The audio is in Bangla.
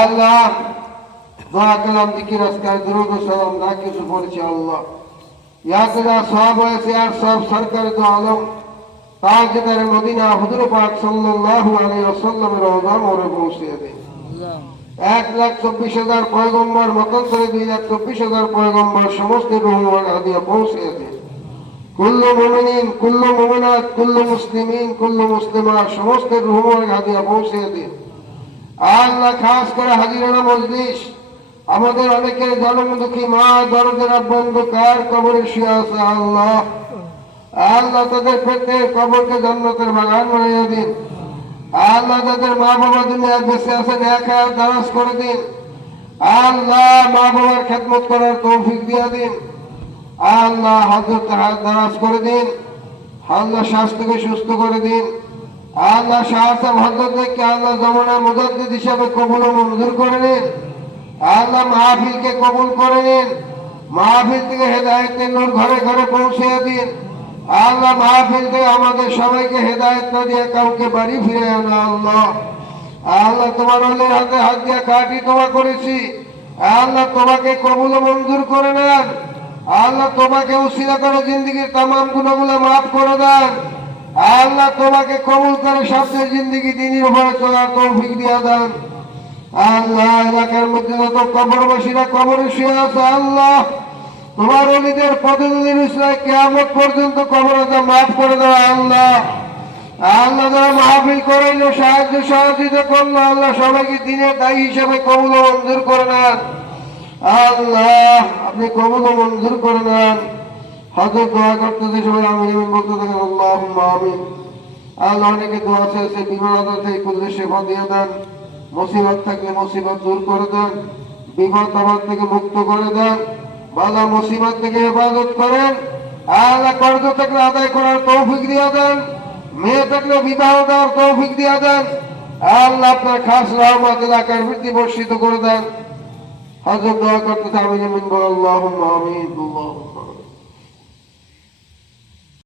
আল্লাহ। দোয়া কালাম দিকির আজকার দুরুদ সালাম কিছু পড়েছে আল্লাহ। ইয়াকরা সব হয়েছে আর সব সরকার তো আলম। তাজদার মদিনা, হুজুর পাক সাল্লাল্লাহু আলাইহি ওয়াসাল্লামের রওজা মোরে পৌঁছে দেন এক লাখ চব্বিশ হাজার পয়গম্বর মতান্তরে দুই লাখ চব্বিশ হাজার পয়গম্বর, সমস্ত রহমান পৌঁছে কুল্লু মুমিনিন, কুল্লু মুমিনাত, কুল্লু মুসলিমিন, কুল্লু মুসলিমাত, সমস্ত রহমান পৌঁছে আল্লাহ খাস করে হাজিরানা মজলিস। আমাদের অনেকের জনমুখী মা দরদের বন্ধুকার কবরে শুয়ে আছে আল্লাহ। আল্লাহ তাদের পেটে কবরকে জান্নাতের বাগান বানিয়ে দিন। আল্লাহ তাদের মা বাবা দুনিয়া আছেন এক হাত দারাজ করে দিন। আল্লাহ মা বাবার খেদমত করার তৌফিক দিয়ে দিন। আল্লাহ হজরত হাত দারাজ করে দিন। আল্লাহ স্বাস্থ্যকে সুস্থ করে দিন। আল্লাহ শাহসাহ হজরতকে আল্লাহ জমানা মুজাদ্দিদ হিসাবে কবুল মঞ্জুর করে নিন। আল্লাহ মাহফিলকে কবুল করে নিন। মাহফিল থেকে হেদায়তের নূর ঘরে ঘরে পৌঁছে দিন। আল্লাহ মাহফিল থেকে আমাদের সবাইকে হেদায়ত না দিয়ে কাউকে বাড়ি ফিরে আনা আল্লাহ। আল্লাহ তোমার অলির হাতে হাত দিয়ে কাটি তোমা করেছি। আল্লাহ তোমাকে কবুল মঞ্জুর করে নেন। আল্লাহ তোমাকে উসিলা করে জিন্দগির তামাম গুণাগুলো মাফ করে দেন। আল্লাহ তোমাকে কবুল করে সবচেয়ে জিন্দগি দিনের উপরে চলার তৌফিক দিয়ে দেন। আল্লাহ, এলাকার মধ্যে যত কবরবাসীরা কবরে শুয়ে আছে, আল্লাহ, তোমার অলিদের প্রতিনিধির ইসলাম কেয়ামত পর্যন্ত কবরতা মাফ করে দেওয়া আল্লাহ। আল্লাহ, যারা মাহফিল করাইলো, সাহায্য সহযোগিতা করল, আল্লাহ সবাইকে দিনের দায়ী হিসাবে কবুল মঞ্জুর করে নেন। আল্লাহ, আপনি কবুল মঞ্জুর করে নেন। হজরত দোয়া করতেছে সবাই আমি আমি বলতে থাকেন আল্লাহ আমিন। আল্লাহ অনেকে দোয়া চেয়েছে বিমান আদার থেকে করলে সেবা দিয়ে দেন। মুসিবত থাকলে মুসিবত দূর করে দেন। বিপদ আমার থেকে মুক্ত করে দেন। বালা মুসিবত থেকে হেফাজত করেন। আল্লাহ কর্জ থাকলে আদায় করার তৌফিক দিয়ে দেন। মেয়ে থাকলে বিবাহ দেওয়ার তৌফিক দিয়ে দেন। আল্লাহ আপনার খাস রহমত এলাকার বৃদ্ধি বর্ষিত করে দেন। হজরত দোয়া করতে আল্লাহ আমিন আল্লাহ